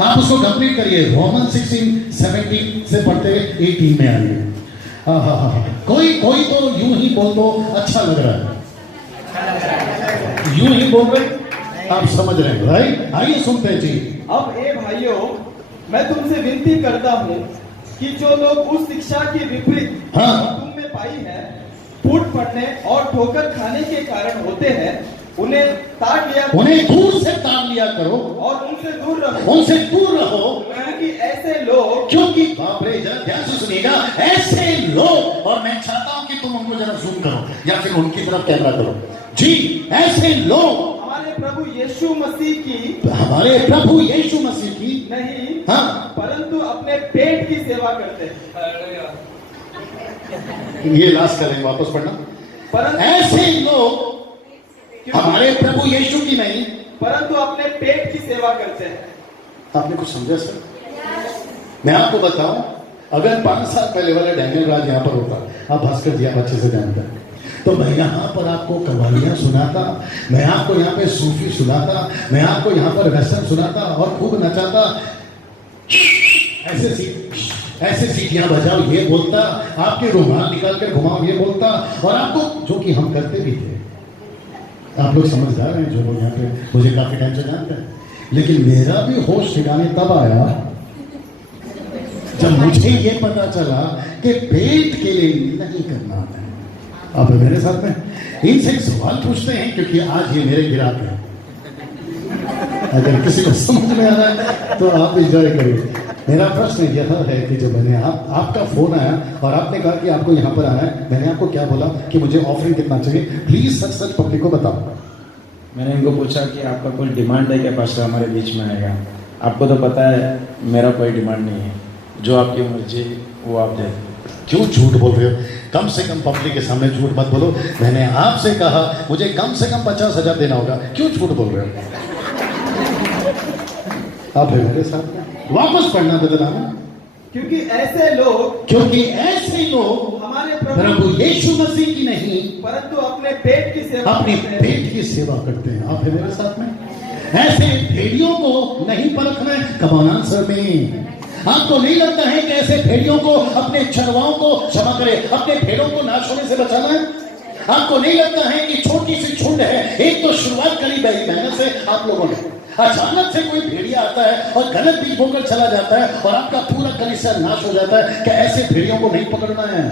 आप उसको कंप्लीट करिए। रोमन 16:17 से पढ़ते हुए 18 में आइए। कोई तो यूं ही बोल दो, अच्छा लग रहा है। यूं ही बोल रहे, आप समझ रहे हैं, राइट? आइए सुनते हैं जी। अब ए भाइयों, मैं तुमसे विनती करता हूँ कि जो लोग उस शिक्षा के विपरीत तुम में पाई है, फूट पड़ने और ठोकर खाने के कारण होते हैं, उन्हें दूर से ताड़ लिया करो और उनसे दूर रहो। क्योंकि बाप रे, जरा ध्यान से सुनिएगा, ऐसे लोग, और मैं चाहता हूं कि तुम उनको जरा जूम करो या फिर उनकी तरफ कैमरा करो जी। ऐसे लोग हमारे प्रभु यीशु मसीह की नहीं, परंतु अपने पेट की सेवा करते हैं। ये लास्ट करेंगे, वापस पढ़ना। ऐसे लोग हमारे प्रभु यीशु की नहीं, परंतु अपने पेट की सेवा करते हैं। आपने कुछ समझा सर? मैं आपको बताऊं, अगर 5 साल पहले वाला डैनियल राज यहाँ पर होता, आप भास्कर जी आप अच्छे से जानते हैं, तो मैं यहाँ पर आपको कव्वालियां सुनाता, मैं आपको यहाँ पे सूफी सुनाता, मैं आपको यहाँ पर वेस्टर्न सुनाता और खूब नचाता, ऐसे सीटियां बजाओ ये बोलता, आपके रुमाल निकाल कर घुमाओ ये बोलता, और आपको, जो कि हम करते भी थे। आप लोग समझदार हैं जो लोग यहाँ पे मुझे काफी टाइम से जानते हैं। लेकिन मेरा भी होश ठिकाने तब आया जब मुझे ये पता चला कि पेट के लिए नहीं करना है। आप मेरे साथ में इनसे एक सवाल पूछते हैं, क्योंकि आज ये मेरे गिराक हैं। अगर किसी को समझ में आ रहा है तो आप इंजॉय करिए। मेरा प्रश्न यह है कि जब मैंने आपका फोन आया और आपने कहा कि आपको यहाँ पर आना है, मैंने आपको क्या बोला कि मुझे ऑफरिंग कितना चाहिए, प्लीज सच पब्लिक को बताओ। मैंने इनको पूछा कि आपका कोई डिमांड है क्या पास्टर हमारे बीच में आएगा? आपको तो पता है मेरा कोई डिमांड नहीं है, जो आपकी मर्जी वो आप दे। क्यों झूठ बोल रहे हो? कम से कम पब्लिक के सामने झूठ मत बोलो। मैंने आपसे कहा मुझे कम से कम 50,000 देना होगा, क्यों झूठ बोल रहे हो? आप मेरे साथ में वापस पढ़ना बदला है। क्योंकि ऐसे लोग हमारे प्रभु यीशु मसीह की नहीं, परंतु अपने पेट की सेवा करते हैं। आप है मेरे साथ में? ऐसे भेड़ियों को नहीं परखना है। कमान आंसर में आपको नहीं लगता है कि ऐसे भेड़ियों को, अपने चरवाओं को, क्षमा करें, अपने भेड़ों को नाश होने से बचाना है? आपको नहीं लगता है कि छोटी सी झुंड है, एक तो शुरुआत करी बड़ी मेहनत से आप लोगों ने, अचानक से कोई भेड़िया आता है और गलत बीज बोकर चला जाता है और आपका पूरा कलीसिया नाश हो जाता है। क्या ऐसे भेड़ियों को नहीं पकड़ना है?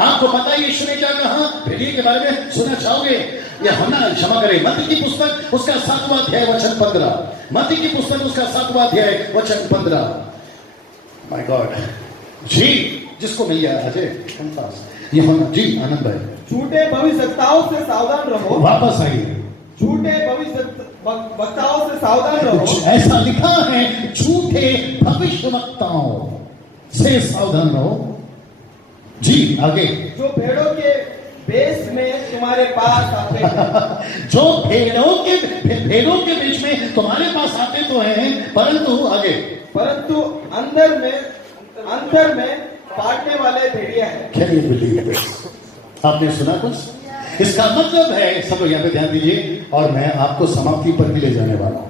आपको पता है यीशु ने क्या कहा भेड़िए के बारे में? सुनना चाहोगे? या हमना क्षमा करें, मत्ती की पुस्तक उसका 7वां अध्याय वचन 15। मत्ती की पुस्तक उसका 7वां अध्याय वचन 15। माय गॉड जी, जिसको मिल गया अजय यूहन्ना जी, आनंद भाई। झूठे भविष्यवक्ताओं से सावधान रहो। वापस आइए। झूठे भविष्यवक्ताओं से सावधान रहो। ऐसा लिखा है, झूठे भविष्यवक्ताओं से सावधान रहो जी। आगे, जो भेड़ों के बेस में तुम्हारे पास आते हैं जो भेड़ों के बीच में तुम्हारे पास आते तो हैं, परंतु अंदर में काटने वाले भेड़िया है। Can you believe this? आपने सुना कुछ? इसका मतलब है, सब लोग यहाँ पे ध्यान दीजिए, और मैं आपको समाप्ति पर भी ले जाने वाला हूं।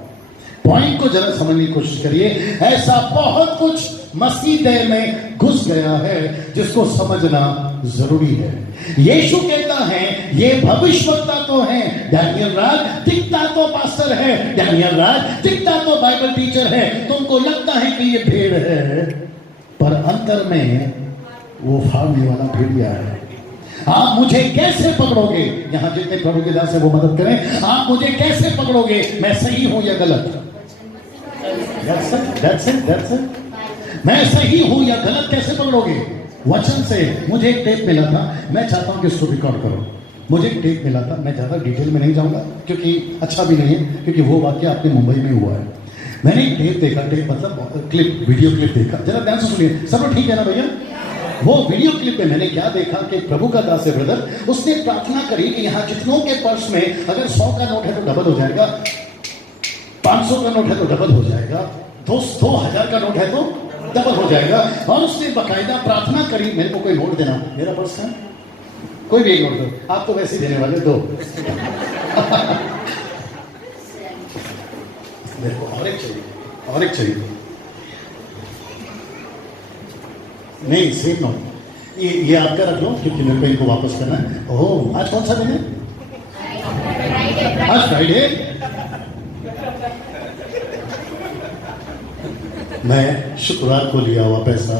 पॉइंट को जरा समझने की कोशिश करिए। ऐसा बहुत कुछ मसीह देह में घुस गया है जिसको समझना जरूरी है। यीशु कहता है ये भविष्यवक्ता तो हैं, डैनियल राज दिखता तो पास्टर है, डैनियल राज दिखता तो बाइबल टीचर है, तुमको लगता है कि ये भेड़ है, पर अंतर में वो फाड़ने वाला भेड़िया है। आप मुझे कैसे पकड़ोगे? यहां जितने प्रभु के दास है वो मदद करें। आप मुझे कैसे पकड़ोगे मैं सही हूं या गलत? That's it. मैं सही हूं या गलत कैसे पकड़ोगे? वचन से। मुझे एक टेप मिला था, मैं चाहता हूं कि इसको रिकॉर्ड करो। मुझे एक टेप मिला था, मैं ज्यादा डिटेल में नहीं जाऊंगा क्योंकि अच्छा भी नहीं है, क्योंकि वो वाक्य आपके मुंबई में हुआ है। मैंने एक टेप देखा, टेप मतलब क्लिप, वीडियो क्लिप देखा। जरा ध्यान से सुनिए, सब लोग ठीक है ना भैया? वो वीडियो क्लिप में मैंने क्या देखा कि प्रभु का दास है ब्रदर, उसने प्रार्थना करी कि यहाँ जितनों के पर्स में अगर 100 का नोट है तो डबल हो जाएगा, 500 का नोट है तो डबल हो जाएगा, 2000 का नोट है तो डबल हो जाएगा। और उसने बाकायदा प्रार्थना करी, मेरे को कोई नोट देना, मेरा पर्स है, कोई भी एक नोट दो, आप तो वैसे ही देने वाले दो। मेरे को और एक चाहिए, और एक चाहिए। नहीं, सेम नोट, ये आपका रख लो क्योंकि मेरे को इनको वापस करना है। ओह, आज कौन सा दिन है? आज फ्राइडे। मैं शुक्रवार को लिया हुआ पैसा।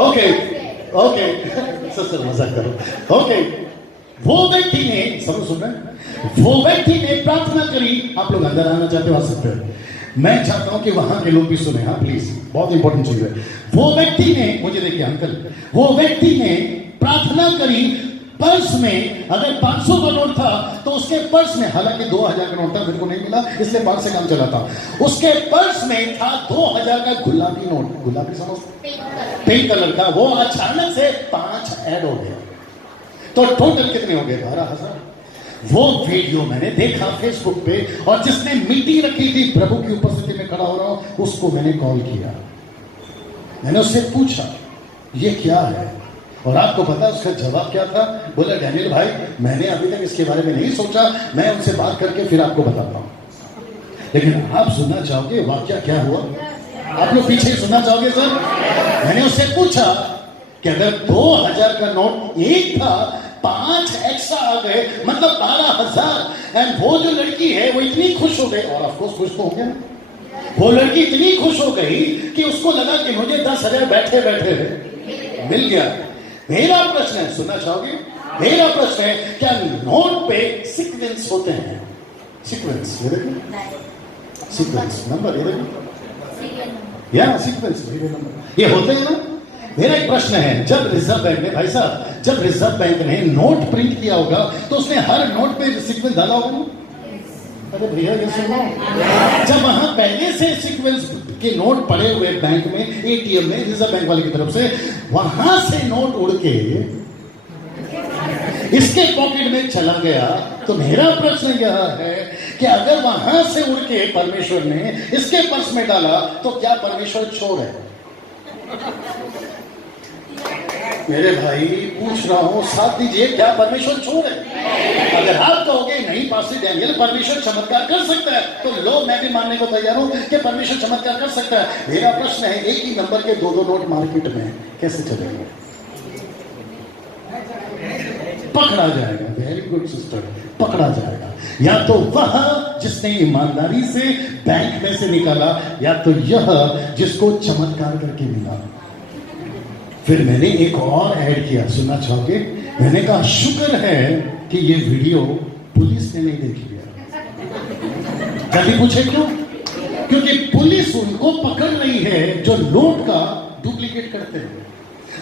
ओके ओके, सर मजाक करो। ओके, वो व्यक्ति ने, सब सुन रहे हैं? वो व्यक्ति ने प्रार्थना करी। आप लोग अंदर आना चाहते हो, आ सकते हो। मैं चाहता हूं कि वहां के लोग भी सुने, हाँ प्लीज, बहुत इंपॉर्टेंट चीज है। वो व्यक्ति ने, मुझे देखिए अंकल, वो व्यक्ति ने प्रार्थना करी। पर्स में अगर 500 का नोट था तो उसके पर्स में, हालांकि 2000 का नोट था, मेरे को नहीं मिला इसलिए 5 से काम चला था, उसके पर्स में था 2000 का गुलाबी नोट। गुलाबी समझ, पिंक कलर का। वो अचानक से 5 ऐड हो गया, तो टोटल कितने हो गए? 12,000। वो वीडियो मैंने देखा फेसबुक पे, और जिसने मीटिंग रखी थी, प्रभु की उपस्थिति में खड़ा हो रहा हूं, उसको मैंने कॉल किया। मैंने उससे पूछा ये क्या है, और आपको पता उसका जवाब क्या था? बोला, डैनियल भाई, मैंने अभी तक इसके बारे में नहीं सोचा, मैं उनसे बात करके फिर आपको बताता हूं। लेकिन आप सुनना चाहोगे वाकया क्या हुआ? आप लोग पीछे सुनना चाहोगे सर? मैंने उससे पूछा कि अगर 2000 का नोट एक था, 5 एक्स्ट्रा आ गए, मतलब 12,000। एंड वो जो लड़की है वो इतनी खुश हो गई, और ऑफकोर्स खुश तो होंगे ना, वो लड़की इतनी खुश हो गई कि उसको लगा कि मुझे 10,000 बैठे बैठे मिल गया। मेरा प्रश्न है, सुनना चाहोगे? मेरा प्रश्न है, क्या नोट पे सीक्वेंस होते हैं? सीक्वेंस, ये देखो, सीक्वेंस नंबर, ये देखो, या सीक्वेंस नंबर ये होते हैं ना। मेरा एक प्रश्न है, जब रिजर्व बैंक ने, भाई साहब, जब रिजर्व बैंक ने नोट प्रिंट किया होगा तो उसने हर नोट पे सीक्वेंस डाला होगा ना? अरे भैया ये सुनो, जब वहां पहले से सीक्वेंस के नोट पड़े हुए बैंक में, एटीएम में, रिजर्व बैंक वाले की तरफ से, वहां से नोट उड़ के इसके पॉकेट में चला गया, तो मेरा प्रश्न यह है कि अगर वहां से उड़ के परमेश्वर ने इसके पर्स में डाला तो क्या परमेश्वर चोर है? मेरे भाई पूछ रहा हूं, साथ दीजिए, क्या परमेश्वर चोर है? अगर आप कहोगे नहीं पास्टर डैनियल, परमेश्वर चमत्कार कर सकता है, तो लो, मैं भी मानने को तैयार हूं कि परमेश्वर चमत्कार कर सकता है। मेरा प्रश्न है, एक ही नंबर के 2-2 नोट मार्केट में कैसे चलेंगे? पकड़ा जाएगा। वेरी गुड सिस्टर, पकड़ा जाएगा। या तो वह जिसने ईमानदारी से बैंक में से निकाला, या तो यह जिसको चमत्कार करके मिला। फिर मैंने एक और ऐड किया, सुनना चाहोगे? मैंने कहा शुक्र है कि ये वीडियो पुलिस ने नहीं देख लिया। कभी पूछे क्यों? क्योंकि पुलिस उनको पकड़ रही है जो नोट का डुप्लीकेट करते हैं।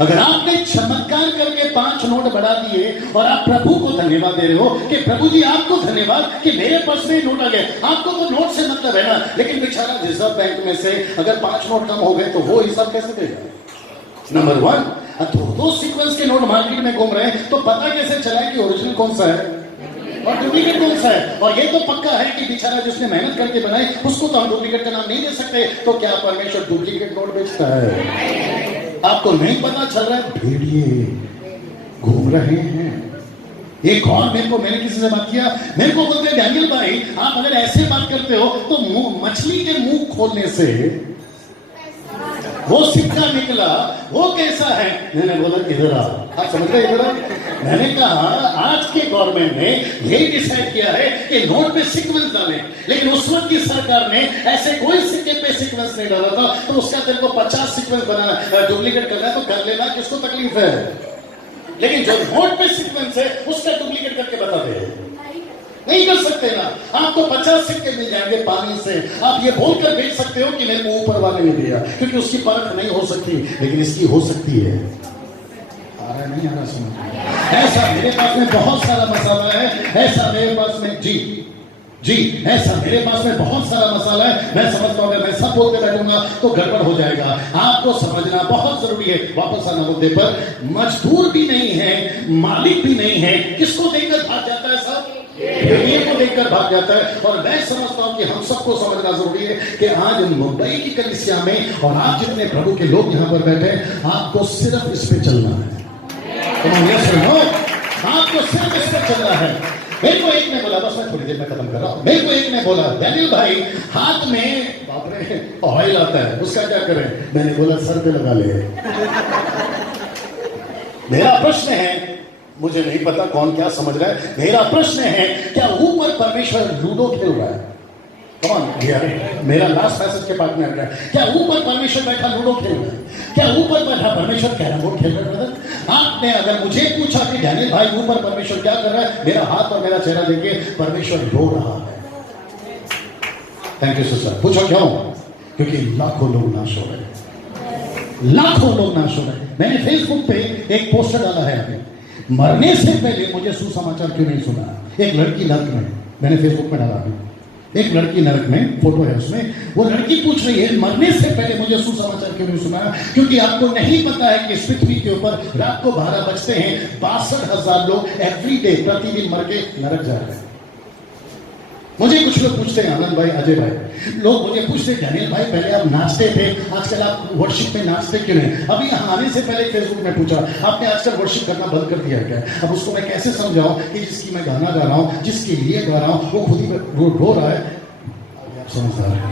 अगर आपने चमत्कार करके 5 नोट बढ़ा दिए और आप प्रभु को धन्यवाद दे रहे हो कि प्रभु जी आपको धन्यवाद कि मेरे पर्स में नोट आ गए, आपको तो नोट से मतलब है ना, लेकिन बेचारा रिजर्व बैंक में से अगर 5 नोट कम हो गए तो वो हिसाब कैसे देगा? नंबर 1, दो सीक्वेंस के नोट मार्केट में घूम रहे हैं, तो पता कैसे चला कि ओरिजिनल कौन सा है और डुप्लीकेट कौन सा है? और ये तो पक्का है कि बेचारा जिसने मेहनत करके बनाई उसको तो हम डुप्लीकेट का नाम नहीं दे सकते। तो क्या परमेश्वर डुप्लीकेट नोट बेचता है? आपको नहीं पता चल रहा है? भेड़िए घूम रहे हैं। एक और मैंने किसी से बात किया, मेरे को बोलते डैनियल भाई, आप अगर ऐसे बात करते हो तो मछली के मुंह खोलने से वो सिक्का निकला, वो कैसा है? मैंने बोला इधर आ, आप समझ रहे इधर? मैंने कहा आज के गवर्नमेंट ने ये डिसाइड किया है कि नोट पे सीक्वेंस डालें, लेकिन उस वक्त की सरकार ने ऐसे कोई सिक्के पे सीक्वेंस नहीं डाला था, तो उसका तेरे को 50 सीक्वेंस बनाना, डुप्लीकेट करना है तो कर लेना, किसको तकलीफ है? लेकिन जो नोट पे सीक्वेंस है उसका डुप्लीकेट करके बता दे, नहीं कर सकते ना। आपको 50 सिक्के मिल जाएंगे पानी से, आप ये बोलकर बेच सकते हो कि मेरे को ऊपर वाले ने दिया, क्योंकि उसकी परख नहीं हो सकती, लेकिन इसकी हो सकती है। आ रहा नहीं आ रहा समझ? ऐसा मेरे पास में बहुत सारा मसाला है, ऐसा मेरे पास में जी ऐसा मेरे पास में बहुत सारा मसाला है। मैं समझता हूं मैं सब बोलते बैठूंगा तो गड़बड़ हो जाएगा। आपको समझना बहुत जरूरी है। वापस आना मुद्दे पर, मजदूर भी नहीं है, मालिक भी नहीं है, किसको देखकर भाग जाता है सब? भेड़िए को देखकर भाग जाता है। और मैं समझता हूं कि हम सबको समझना जरूरी है कि आज मुंबई की कलीसिया में और आप जितने प्रभु के लोग यहां पर बैठे, आपको सिर्फ इस पे चलना है। आपको सिर्फ इस पे चलना है। मेरे को एक ने बोला, बस मैं थोड़ी देर में खत्म कर रहा हूं, मेरे को एक ने बोला डैनियल भाई हाथ में बाप रे ऑयल आता है, उसका क्या करें? मैंने बोला सर पे लगा ले। मेरा प्रश्न है, मुझे नहीं पता कौन क्या समझ रहा है, मेरा प्रश्न है क्या ऊपर परमेश्वर लूडो खेल रहा है? कौन? मेरा लास्ट पैसेज के पार्ट में आ रहा है, क्या ऊपर परमेश्वर बैठा लूडो खेल रहा है? क्या ऊपर बैठा परमेश्वर कैरम बोर्ड खेल रहा है? आपने अगर मुझे पूछा कि डैनियल भाई ऊपर परमेश्वर क्या कर रहा है, मेरा हाथ और मेरा चेहरा देखिए, परमेश्वर रो रहा है। Thank you sister. पूछो क्यों? क्योंकि लाखों लोग नाश हो रहे, लाखों लोग नाश हो रहे। मैंने फेसबुक पे एक पोस्टर डाला है अभी, मरने से पहले मुझे सुसमाचार क्यों नहीं सुना? एक लड़की नर्क में, मैंने फेसबुक में डाला अभी, एक लड़की नरक में, फोटो है उसमें, वो लड़की पूछ रही है मरने से पहले मुझे सुसमाचार क्यों नहीं सुनाया? क्योंकि आपको नहीं पता है कि इस पृथ्वी के ऊपर रात को 12 बजते हैं 62,000 लोग एवरी डे प्रतिदिन मर के नरक जा रहे हैं। मुझे कुछ लोग पूछते हैं, आनंद भाई, अजय भाई, लोग मुझे पूछते हैं डैनियल भाई पहले आप नाचते थे, आजकल आप वर्शिप में नाचते क्यों नहीं? अभी यहाँ आने से पहले फेसबुक में पूछा आपने आजकल वर्शिप करना बंद कर दिया क्या? अब उसको मैं कैसे समझाऊं कि जिसकी मैं गाना गा रहा हूं, जिसके लिए गा रहा हूं, वो खुद ही रो रहा है। आप समझदार हैं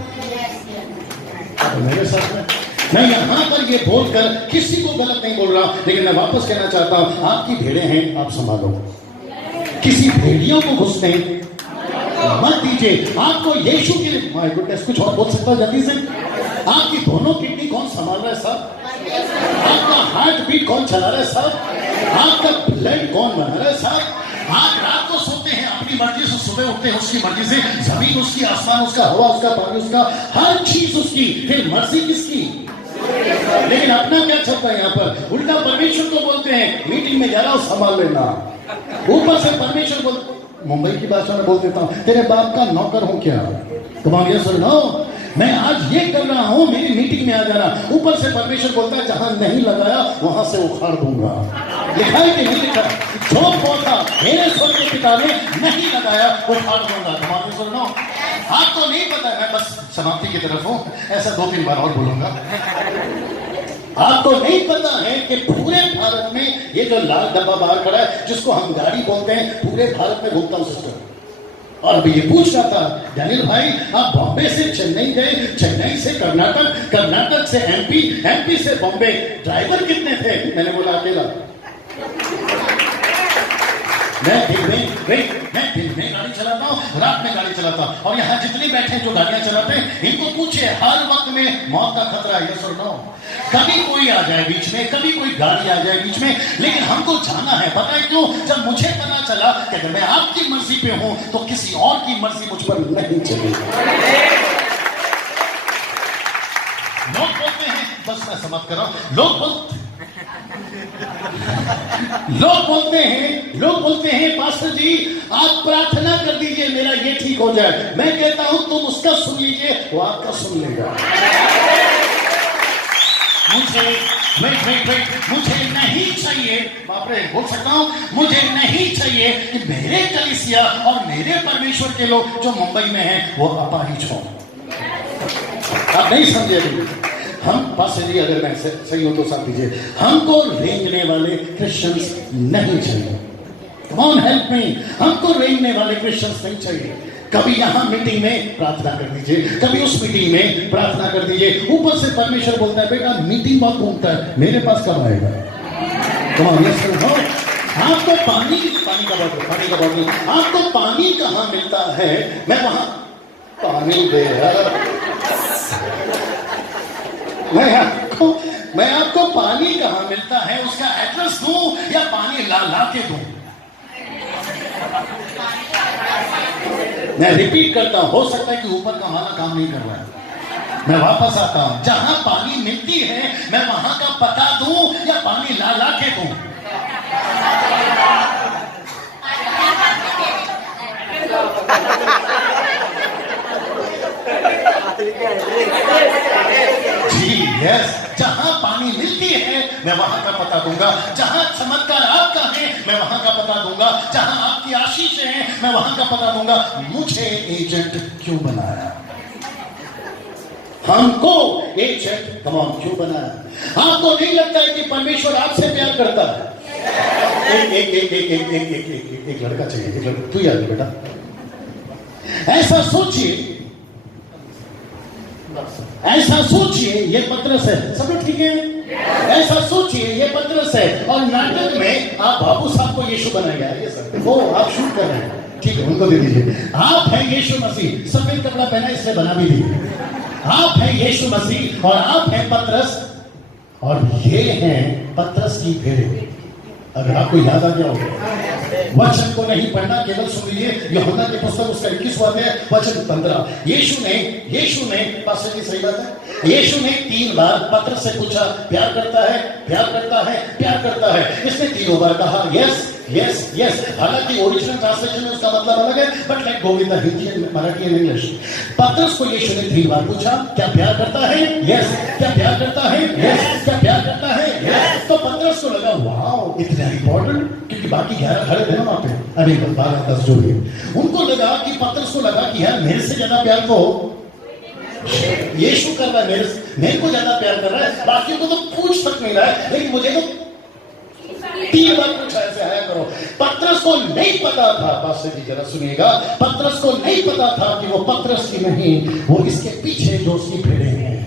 मेरे साथ में। मैं यहां पर ये बोलकर किसी को गलत नहीं बोल रहा, लेकिन मैं वापस कहना चाहता हूं आपकी भेड़ें हैं, आप संभालो। किसी भेड़ियों को घुसने मत दीजिए। आपको यीशु के लिए, माय गुडनेस, कुछ और बोल सकता हूं जल्दी से? आपकी दोनों किडनी कौन संभाल रहा है साहब? आपका हार्ट बीट कौन चला रहा है साहब? आपका ब्लड कौन बना रहा है साहब? आप रात को सोते हैं अपनी मर्जी से, सुबह उठते हैं उसकी मर्जी से, जमीन उसकी, आसमान उसका, हवा उसका, पानी उसका, हर चीज उसकी, फिर मर्जी किसकी? लेकिन अपना क्या चलता है यहाँ पर? उल्टा परमेश्वर को बोलते हैं मीटिंग में जा रहा हूं संभाल लेना, ऊपर से परमेश्वर बोलते, मुंबई की भाषा में बोल देता हूं तेरे बाप का नौकर हूं क्या? तुम ये सुनो, मैं आज ये कर रहा हूं, मेरी मीटिंग में आ जाना। ऊपर से परमेश्वर बोलता है जहां नहीं लगाया वहां से उखाड़ दूंगा। लिखा है कि नहीं लिखा? जो पौधा मेरे स्वर्ग के पिता ने नहीं लगाया उखाड़ दूंगा। तुम सुनो, आपको नहीं पता, मैं बस समाप्ति की तरफ हूं, ऐसा 2-3 बार और बोलूंगा। आपको नहीं पता है कि पूरे भारत में ये जो लाल डब्बा बाहर खड़ा है, जिसको हम गाड़ी बोलते हैं, पूरे भारत में घूमता हूं सिस्टर। और अभी ये पूछ रहा था डैनियल भाई आप बॉम्बे से चेन्नई गए, चेन्नई से कर्नाटक, कर्नाटक से एमपी, एमपी से बॉम्बे, ड्राइवर कितने थे? मैंने बोला अकेला। मैं दिन में गाड़ी चलाता हूँ, रात में गाड़ी चलाता हूँ, और यहाँ जितने बैठे जो गाड़ियां चलाते हैं इनको पूछे हर वक्त में मौत का खतरा है, यस और नो? कभी कोई आ जाए बीच में, कभी कोई गाड़ी आ जाए बीच में, लेकिन हमको जाना है। पता है क्यों? जब मुझे पता चला कि अगर मैं आपकी मर्जी पे हूं तो किसी और की मर्जी मुझ पर नहीं चलेगी। लोग बोलते हैं, बस मैं समाप्त कर रहा हूं, लोग बोलते हैं पास्टर जी आप प्रार्थना कर दीजिए मेरा ये ठीक हो जाए। मैं कहता हूं तुम उसका सुन लीजिए, वो आपका सुन लेगा। मुझे नहीं चाहिए, बाप रे बोल सकता हूं, मुझे नहीं चाहिए कि मेरे कलीसिया और मेरे परमेश्वर के लोग जो मुंबई में हैं वो अपाहिज हों। आप नहीं समझे? हम पास जी, अगर मैं सही हो तो साथ दीजिए, हमको रेंगने वाले क्रिश्चियंस नहीं चाहिए। कौन हेल्प मी? हमको रेंगने वाले क्रिश्चियंस नहीं चाहिए। कभी यहां मीटिंग में प्रार्थना कर दीजिए, कभी उस मीटिंग में प्रार्थना कर दीजिए। ऊपर से परमेश्वर बोलता है बेटा मीटिंग बहुत घूमता है, मेरे पास कब आएगा? आपको पानी का बॉटल, आपको पानी कहां मिलता है? मैं वहां पानी दे, मैं आपको पानी कहां मिलता है उसका एड्रेस दूं या पानी ला के दूं? मैं रिपीट करता हूं, हो सकता है कि ऊपर का वाला काम नहीं कर रहा है। मैं वापस आता हूं, जहां पानी मिलती है मैं वहां का पता दूं या पानी ला के दूं? जी यस, जहां पानी मिलती है मैं वहां का पता दूंगा, जहां चमत्कार आपका है मैं वहां का पता दूंगा, जहां आपकी आशीष है मैं वहां का पता दूंगा। मुझे एजेंट क्यों बनाया? हमको एजेंट क्यों बनाया? आपको नहीं लगता है कि परमेश्वर आपसे प्यार करता है? एक लड़का चाहिए, एक लड़का, तू याद बेटा। ऐसा सोचिए, ये पत्रस है, सब लोग ठीक है? ऐसा सोचिए ये पत्रस है और नाटक में आप बाबू साहब को यीशु बनाया गया है। ये सर वो आप शूट कर रहे हैं, ठीक है, उनको दे दीजिए। आप हैं यीशु मसीह, सफेद कपड़ा पहना इसलिए बना भी दीजिए। आप हैं यीशु मसीह और आप हैं पत्रस, और ये हैं पत्रस की भेड़ें। अगर आपको याद आ गया होगा, वचन को नहीं पढ़ना, केवल सुन लीजिए। यूहन्ना की पुस्तक उसका 21वां अध्याय वचन 15। यीशु ने पास्टर जी सही बात है, यीशु ने 3 बार पत्रस से पूछा, प्यार करता है, प्यार करता है, प्यार करता है। इसने 3 बार कहा यस यस यस। हालांकि ओरिजिनल ट्रांसलेशन में उसका मतलब अलग है, but let go with the Hindi and Marathi and English. पत्रस को यीशु ने 3 बार पूछा, क्या प्यार करता है? यस। क्या प्यार करता है? यस। क्या प्यार करता है? यस। तो पत्रस को लगा वाओ इतना इंपॉर्टेंट, क्योंकि बाकी 11 खड़े थे ना वहां पे, अभी 12-10 जो भी, उनको लगा कि पत्रस को लगा कि यार मेरे से ज्यादा प्यार तो यीशु कर रहा है, मेरे को ज्यादा प्यार कर रहा है, बाकी को तो पूछ तक नहीं रहा है, लेकिन मुझे तो 3 बार पूछा, ऐसे आया करो। पत्रस को नहीं पता था, पास्टर जी जरा सुनिएगा, पत्रस को नहीं पता था कि वो पत्रस की नहीं, वो इसके पीछे जो उसकी भेड़ें हैं।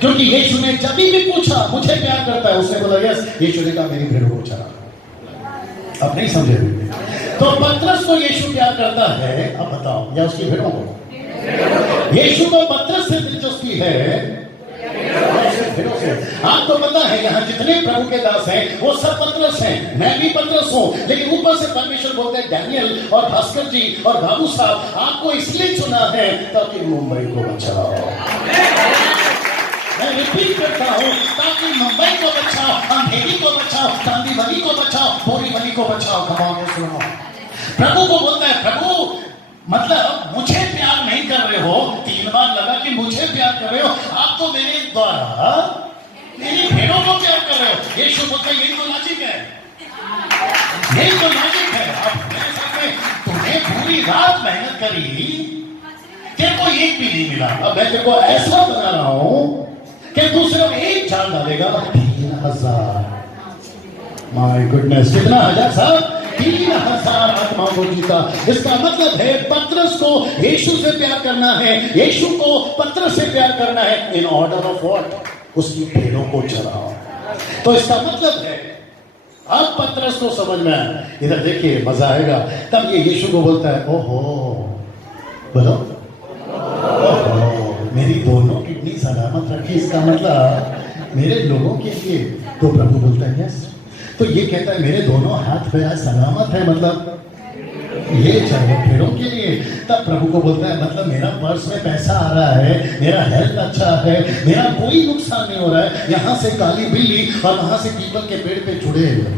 क्योंकि यीशु ने जब भी पूछा मुझे प्यार करता है, उसने बोला यस। यीशु ने कहा मेरी भेड़ों को चरा। अब नहीं समझे? तो पत्रस को यीशु प्यार करता है, अब बताओ, या उसकी भेड़ों को? यीशु को पत्रस से दिलचस्पी है, आपको पता है यहाँ जितने प्रभु के दास हैं वो सब पत्रस हैं, मैं भी पत्रस हूँ, लेकिन ऊपर से परमेश्वर बोलते हैं डैनियल और भास्कर जी और बाबू साहब आपको इसलिए चुना है ताकि मुंबई को बचाओ। मैं रिपीट करता हूँ, ताकि मुंबई को बचाओ, अंधेरी को बचाओ, चांदीवली को बचाओ, बोरीवली को बचाओ। कमाओ सुनो, प्रभु को बोलता है, प्रभु मतलब मुझे प्यार नहीं कर रहे हो, 3 बार लगा कि मुझे प्यार कर रहे हो, आप तो मेरे द्वारा मेरी भेड़ों को प्यार कर रहे हो। यीशु बोलता है यही तो लॉजिक है, यही तो लॉजिक है। अब मेरे साथ में तुमने पूरी रात मेहनत करी, तेरे को एक भी नहीं मिला, अब मैं तेरे को ऐसा बना रहा हूं कि दूसरे में एक जान डालेगा। 3000, माय गुडनेस, कितना हजार साहब? 3000 आत्माओं को जीता। इसका मतलब है पत्रस को यीशु से प्यार करना है, यीशु को पत्रस से प्यार करना है, इन ऑर्डर ऑफ व्हाट? उसकी भेड़ों को चराओ। तो इसका मतलब है अब पत्रस को समझ में आया। इधर देखिए मजा आएगा। तब ये यीशु को बोलता है ओहो, बोलो ओहो, मेरी दोनों किडनी सलामत रखी, इसका मतलब मेरे लोगों के लिए। तो प्रभु बोलता है यस। तो ये कहता है मेरे दोनों हाथ पैर सलामत है, मतलब ये चाहिए भेड़ों के लिए। तब प्रभु को बोलता है मतलब मेरा पर्स में पैसा आ रहा है, मेरा हेल्थ अच्छा है, मेरा कोई नुकसान नहीं हो रहा है। यहाँ से काली बिल्ली और वहां से पीपल के पेड़ पे जुड़े हुए,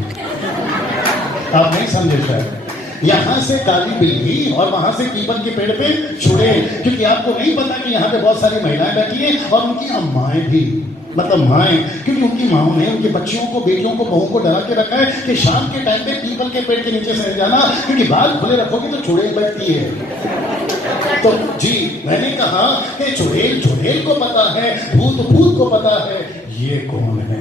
आप नहीं समझे शायद, यहाँ से काली बिल्ली और वहां से पीपल के पेड़ पे जुड़े, क्योंकि आपको नहीं पता कि यहाँ पे बहुत सारी महिलाएं बैठी हैं और उनकी अम्माएं भी, मतलब माएँ, क्योंकि उनकी माओ ने उनके बच्चियों को, बेटियों को, बहू को डरा के रखा है कि शाम के टाइम पे पीपल के पेड़ के नीचे से जाना, क्योंकि बाल खुले रखोगे तो चुड़ैल बैठती है। तो जी मैंने कहा कि चुड़ैल चुड़ैल को पता है, भूत भूत को पता है, ये कौन है?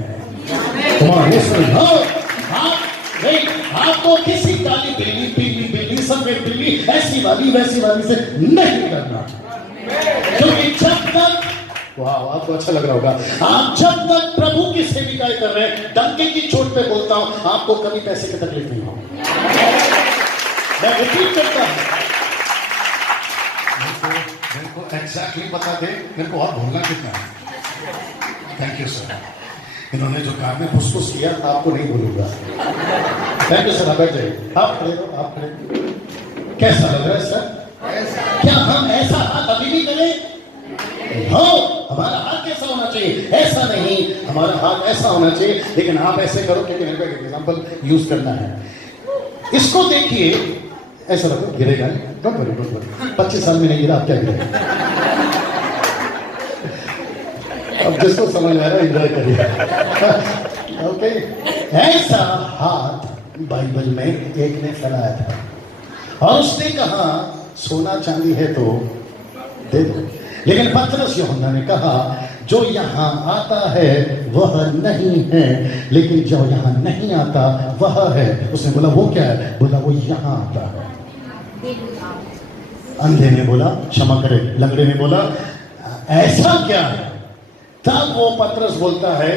आपको किसी काली बिल्ली, पीली बिल्ली, सफेद बिल्ली, ऐसी वाली वैसी वाली से नहीं करना, क्योंकि जब तक, वाह आपको अच्छा लग रहा होगा, आप जब तक प्रभु की सेविकाएं कर रहे हैं, डंके की चोट पे बोलता हूं, आपको कभी पैसे की तकलीफ नहीं हो। मैं रिपीट करता हूं, मेरे को एग्जैक्टली बता दे, मेरे को और भूलना कितना है। थैंक यू सर, इन्होंने जो काम में फुसफुस किया आपको नहीं भूलूंगा। थैंक यू सर, आप बैठे, आप खड़े हो, आप खड़े। कैसा लग रहा है सर? क्या हम ऐसा हाथ अभी भी करें? हो, हमारा हाथ कैसा होना चाहिए? ऐसा नहीं, हमारा हाथ ऐसा होना चाहिए, लेकिन आप ऐसे करो, क्योंकि मेरे को एक एग्जांपल यूज करना है। इसको देखिए, ऐसा रखो, गिरेगा नहीं, डोंट वरी, डोंट वरी, 25 साल में नहीं गिरा, आप क्या गिरेगा? अब जिसको समझ आ रहा है एंजॉय करिए। ओके, ऐसा हाथ बाइबल में एक ने फैलाया था और उसने कहा सोना चांदी है तो दे दो, लेकिन पतरस यूहन्ना ने कहा जो यहाँ आता है वह नहीं है, लेकिन जो यहाँ नहीं आता वह है। उसने बोला वो क्या है? बोला वो यहाँ आता है। अंधे ने बोला क्षमा करे, लंगड़े ने बोला ऐसा क्या है? तब वो पतरस बोलता है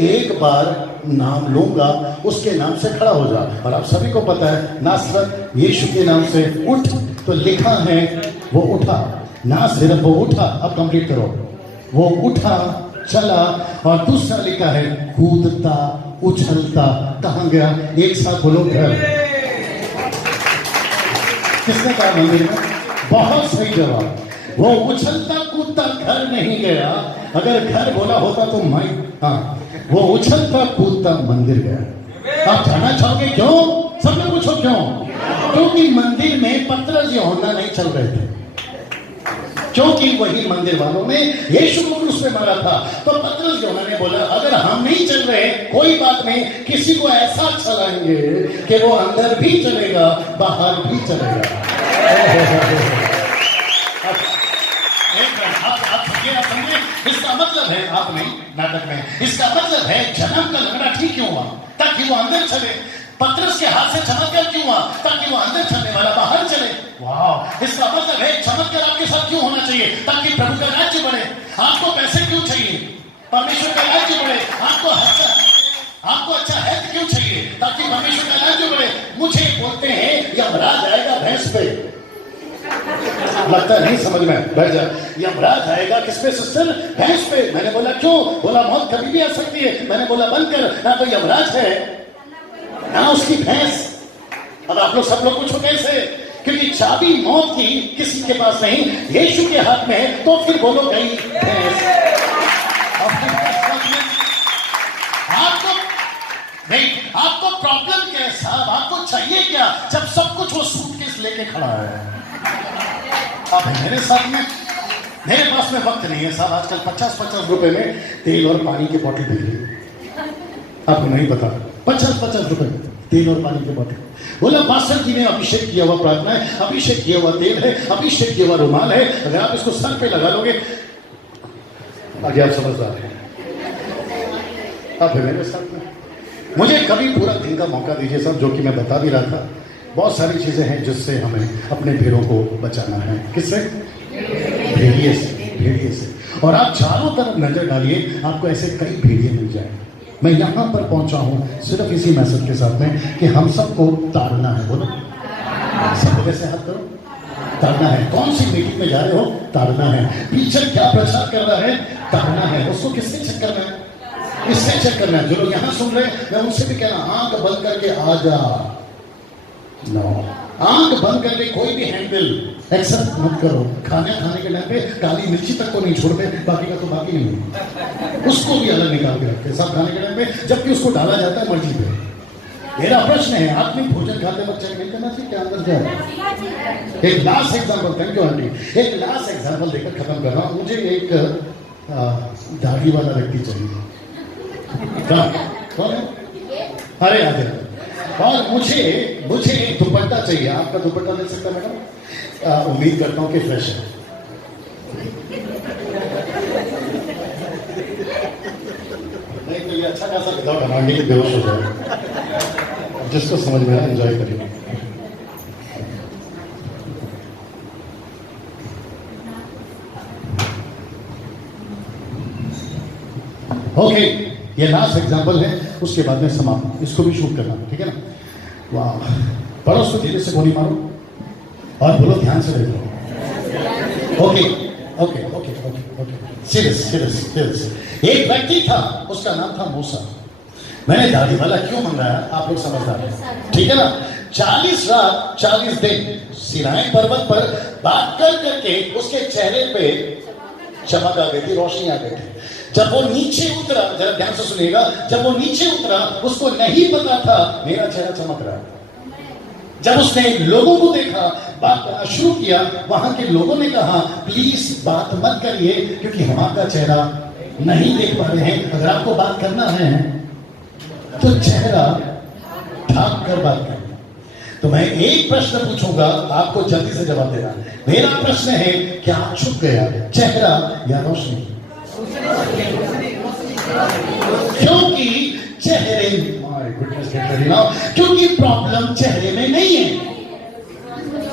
एक बार नाम लूंगा उसके नाम से खड़ा हो जा। और आप सभी को पता है नासरत यीशु के नाम से उठ तो लिखा है वो उठा, ना सिर्फ वो उठा, अब कंप्लीट करो, वो उठा चला। और दूसरा लिखा है कूदता उछलता कहां गया? एक साथ बोलो घर। किसने कहा मंदिर में? बहुत सही जवाब। वो उछलता कूदता घर नहीं गया। अगर घर बोला होता तो हाँ, वो उछलता कूदता मंदिर गया। आप जानना चाहोगे क्यों? सब लोग पूछो क्यों? क्योंकि मंदिर में पतरस यूहन्ना नहीं चल रहे थे, क्योंकि वही मंदिर वालों ने यीशु को क्रूस पे मारा था। तो पतरस यूहन्ना ने बोला अगर हम नहीं चल रहे कोई बात नहीं, किसी को ऐसा चलाएंगे कि वो अंदर भी चलेगा बाहर भी चलेगा। आप समझे? इसका मतलब है, आप नहीं नाटक में, इसका मतलब है जन्म का लंगड़ा ठीक क्यों हुआ? ताकि वो अंदर चले। पतरस के हाथ से चमत्कार क्यों हुआ? ताकि वो अंदर चलने वाला बाहर चले। वाह! इसका मतलब है चमत्कार आपके साथ क्यों होना चाहिए? ताकि प्रभु का राज्य बढ़े। आपको पैसे क्यों चाहिए? परमेश्वर का राज्य बढ़े। आपको अच्छा हेल्थ क्यों चाहिए? ताकि परमेश्वर का राज्य बढ़े। मुझे बोलते हैं यमराज आएगा भैंस पे, लगता नहीं समझ में, बैठ जा। यमराज आएगा किस पे सिस्टर? भैंस पे। मैंने बोला क्यों? बोला मौत कभी भी आ सकती है। मैंने बोला बंद कर, ना तो यमराज है ना उसकी भैंस। अब आप लोग सब लोग पूछो कैसे? क्योंकि चाबी मौत की किसी के पास नहीं, यीशु के हाथ में है। तो फिर बोलो गई भैंस। आपको नहीं, आपको प्रॉब्लम क्या है साहब? आपको चाहिए क्या जब सब कुछ वो सूटकेस लेके खड़ा है? आप मेरे साथ में, मेरे पास में वक्त नहीं है साहब। आजकल 50-50 रुपए में तेल और पानी की बोतल बिक रही, आपको नहीं पता? 50-50 रुपए तेल और पानी की बोतल। बोला पास्टर जी ने अभिषेक किया हुआ प्रार्थना है, अभिषेक किया हुआ तेल है, अभिषेक किया हुआ रुमाल है, अगर आप इसको सर पे लगा लोगे। आगे आप समझदार हैं, आप है मेरे साथ में। मुझे कभी पूरा दिन का मौका दीजिए साहब, जो कि मैं बता भी रहा था। बहुत सारी चीजें हैं जिससे हमें अपने भेड़ों को बचाना है। किससे? भेड़िए से, भेड़िए से। और आप चारों तरफ नजर डालिए, आपको ऐसे कई भेड़िए मिल जाए। मैं यहां पर पहुंचा हूं सिर्फ इसी मैसेज के साथ में कि हम सबको ताड़ना है। बोलो सब कैसे हाथ करो, ताड़ना है। कौन सी मीटिंग में जा रहे हो? ताड़ना है। पीछे क्या प्रचार कर रहा है? ताड़ना है। उसको किससे चेक करना है? किससे चेक करना है? जो लोग यहां सुन रहे हैं मैं उनसे भी कहना आंख बंद करके आ जा। नो, आंख बंद करके कोई भी हैंडल एक्सेप्ट मत करो। खाने के टाइम पे काली मिर्ची तक को नहीं छोड़ते, बाकी का तो बाकी नहीं, उसको भी अलग निकाल के रखते सब खाने के टाइम पे, जबकि उसको डाला जाता है मर्जी पे। मेरा प्रश्न है, आदमी भोजन खाते वक्त चेक नहीं करना चाहिए क्या अंदर क्या? एक last example, thank you aunty, एक लास्ट एग्जाम्पल देकर खत्म कर रहा हूं। मुझे एक दाढ़ी वाला व्यक्ति चाहिए। कौन है? अरे आधे। और मुझे एक दुपट्टा चाहिए। आपका दुपट्टा मिल सकता है मैडम? उम्मीद करता हूं कि फ्रेश है। नहीं तो ये अच्छा खासा विदाउट बनाने के बेहोश हो जाए। जिसको समझ में आए एंजॉय करिए। ओके, ये लास्ट एग्जांपल है, उसके बाद में समाप्त। इसको भी शूट करना, ठीक है ना? वाह, पढ़ो उसको धीरे से गोली मारो और बोलो ध्यान से देखो। Okay okay okay okay okay, serious serious serious. एक व्यक्ति था, उसका नाम था मूसा। मैंने दाढ़ी वाला क्यों मंगाया आप लोग समझदार हैं, ठीक है ना? 40 रात 40 दिन सिनाई पर्वत पर बात कर करके उसके चेहरे पे चमक आ गई थी, रोशनी आ गई थी। जब वो नीचे उतरा, जरा ध्यान से सुनिएगा, जब वो नीचे उतरा उसको नहीं पता था मेरा चेहरा चमक रहा है। जब उसने लोगों को देखा, बात करना शुरू किया, वहां के लोगों ने कहा प्लीज बात मत करिए क्योंकि हम आपका चेहरा नहीं देख पा रहे हैं। अगर आपको बात करना है तो चेहरा ढाक कर बात करें। तो मैं एक प्रश्न पूछूंगा, आपको जल्दी से जवाब देना। मेरा प्रश्न है, क्या छुप गया, चेहरा या रोशनी? क्योंकि चेहरे, क्योंकि प्रॉब्लम चेहरे में नहीं है,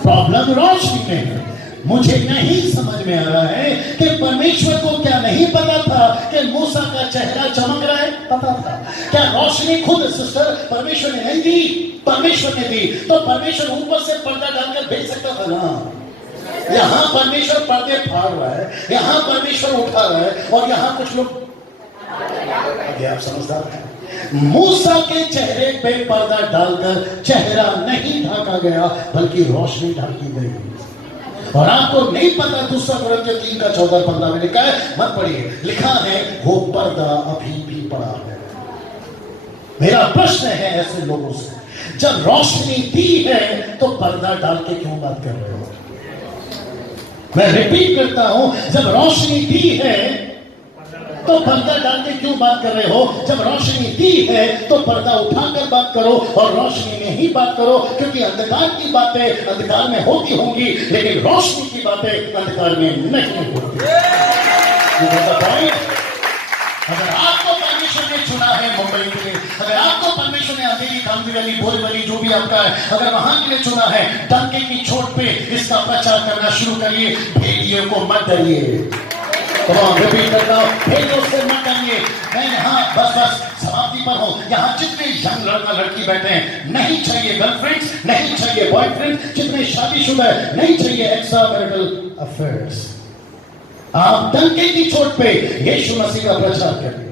प्रॉब्लम रोशनी में है। मुझे नहीं समझ में आ रहा है कि परमेश्वर को क्या नहीं पता था कि मूसा का चेहरा चमक रहा है? पता था। क्या रोशनी खुद सिस्टर परमेश्वर ने नहीं दी? परमेश्वर ने दी। तो परमेश्वर ऊपर से पर्दा डालकर भेज सकता था ना। यहां परमेश्वर पर्दे फाड़ रहा है, यहां परमेश्वर उठा रहा है, और यहां कुछ लोग, आप समझदार हैं। मूसा के चेहरे पे पर्दा डालकर चेहरा नहीं ढाका गया, बल्कि रोशनी ढाकी गई। और आपको नहीं पता, दूसरा कुरिन्थियों 3 का 14-15 में लिखा है, मत पढ़िए, लिखा है वो पर्दा अभी भी पड़ा है। मेरा प्रश्न है ऐसे लोगों से, जब रोशनी दी है तो पर्दा डाल के क्यों बात कर रहे हो? मैं रिपीट करता हूं, जब रोशनी दी है तो पर्दा डाल के क्यों बात कर रहे हो? जब रोशनी दी है तो पर्दा उठाकर बात करो और रोशनी में ही बात करो, क्योंकि अंधकार की बातें अंधकार में होती होंगी, लेकिन रोशनी की बातें अंधकार में नहीं होती। अगर आपको परमेश्वर ने चुना है मुंबई के लिए, अगर आपको परमेश्वर ने अंधेरी, कांदिवली, बोरीवली, जो भी आपका है, अगर वहां के लिए चुना है, डंके की चोट पे इसका प्रचार करना शुरू करिए। भेड़ियों को मत डरिए। रिपीट करता हूं, भेड़ियों से मत डरिए। मैं यहाँ बस समाप्ति पर हूं। यहाँ जितने यंग लड़का लड़की बैठे हैं, नहीं चाहिए गर्लफ्रेंड्स, नहीं चाहिए बॉयफ्रेंड, जितने शादीशुदा है, नहीं चाहिए एक्स्ट्रा मैरिटल अफेयर्स। आप डंके की चोट पे यीशु मसीह का प्रचार करिए।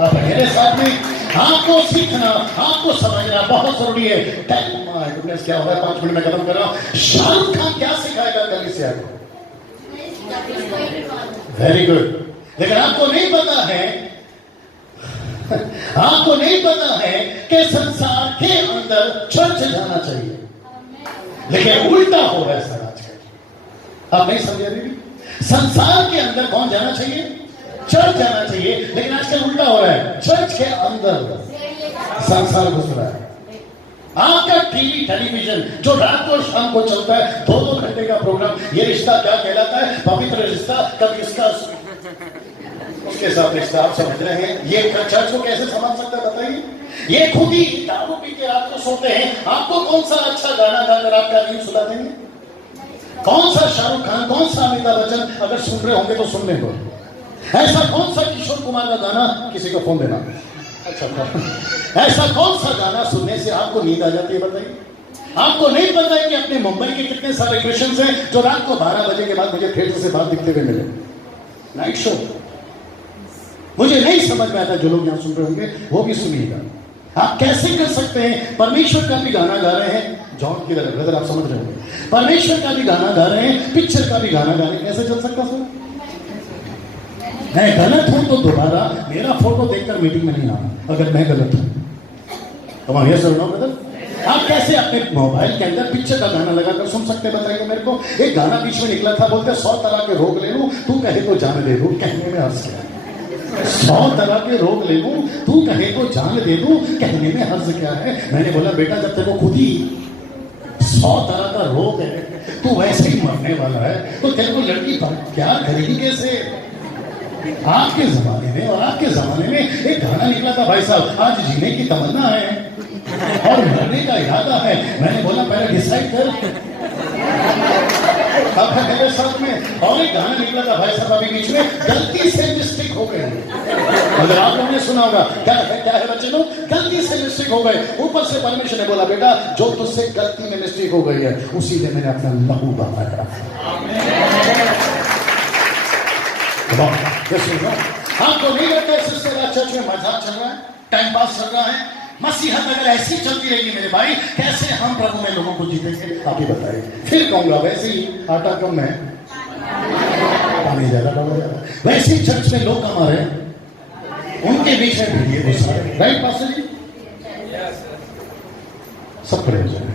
अब मेरे साथ में आपको सीखना, आपको समझना बहुत जरूरी है। क्या हो रहा है? 5 मिनट में खत्म कर रहा हूं। शाहरुख खान क्या सिखाएगा कलीसिया को? Very good. लेकिन आपको नहीं पता है, आपको नहीं पता है कि संसार के अंदर चर्च जाना चाहिए, लेकिन उल्टा हो रहा है सर आजकल। आप नहीं समझे अभी भी? संसार के अंदर कौन जाना चाहिए? चर्च जाना चाहिए, लेकिन आजकल उल्टा हो रहा है। चर्च के अंदर संसार घुस रहा है। आपका टीवी टेलीविजन जो रात को शाम को चलता है, 2-2 घंटे का प्रोग्राम, ये रिश्ता क्या कहलाता है? पवित्र रिश्ता। कभी इसका उसके साथ रिश्ता, आप समझ रहे हैं? ये चर्च को कैसे समझ सकता है बताइए? ये खुद ही दारू पी के रात को सोते हैं। आपको कौन सा अच्छा गाना गाकर आपका नींद सुला देंगे? कौन सा शाहरुख खान, कौन सा अमिताभ बच्चन, अगर सुन रहे होंगे तो सुनने दो। ऐसा कौन सा किशोर कुमार का गाना, किसी को फोन देना, अच्छा, ऐसा कौन सा गाना सुनने से आपको नींद आ जाती है बताइए? आपको नहीं पता है कि अपने मुंबई के कितने सारे क्रिश्चियंस हैं जो रात को 12 बजे के बाद मुझे थिएटर से बाहर दिखते हुए मिले, नाइट शो। मुझे नहीं समझ में आता, जो लोग यहां सुन रहे होंगे वो भी सुनिएगा। आप कैसे कर सकते हैं? परमेश्वर का भी गाना गा रहे हैं, जॉन की तरह, ब्रदर आप समझ रहे होंगे, परमेश्वर का भी गाना गा रहे हैं, पिक्चर का भी गाना गा रहे हैं, कैसे चल सकता सर? मैं गलत हूं तो दोबारा मेरा फोटो देखकर मीटिंग में नहीं आना, अगर मैं गलत हूं। तो ये सुन रहा हूं ब्रदर, आप कैसे अपने मोबाइल के अंदर पिक्चर का गाना लगाकर सुन सकते हैं बताइए मेरे को? एक गाना बीच में निकला था, बोलते 100 तरह के रोग ले लूं, तू कहे तो जान दे दूं, कहने में हर्ष क्या है? 100 तरह के रोग ले लूं, तू कहे तो जान दे दूं, कहने में हर्ष क्या है? मैंने बोला बेटा, जब तेरे को खुद ही 100 तरह का रोग है, तू वैसे ही मरने वाला है, तो तेरे को लड़की क्या करेगी कैसे? आपके जमाने में और आपके जमाने में एक गाना निकला था भाई साहब, आज जीने की तमन्ना है और मरने का इरादा है। मैंने बोला पहले डिसाइड कर। अब मेरे साथ में और एक गाना निकला था भाई साहब अभी बीच में, गलती से मिस्टेक हो गई। अगर आप लोगों ने सुना होगा, क्या है बच्चे लोग, गलती से मिस्टेक हो गए। ऊपर से परमेश्वर ने बोला बेटा, जो तुझसे गलती में मिस्टेक हो गई है उसी ने मैंने अपना लहू बहाया। आपको नहीं लगता है सिस्टर आज चर्च में मजाक चल रहा है, टाइम पास चल रहा है? मसीहत अगर ऐसी चलती रहेगी मेरे भाई, कैसे हम प्रभु में लोगों को जीतेंगे? आप ही बताइए। फिर कहूंगा वैसे ही आटा कम है, पानी ज्यादा कम हो जाता, वैसे ही चर्च में लोग कमा रहे हैं, उनके बीच में भी ये गुस्सा है। राइट पास्टर जी? सब खड़े हो जाए।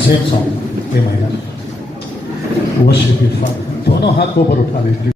सेम सॉन्ग ये महीना, वर्शिप योर फादर, दोनों हाथ को ऊपर उठा लेते।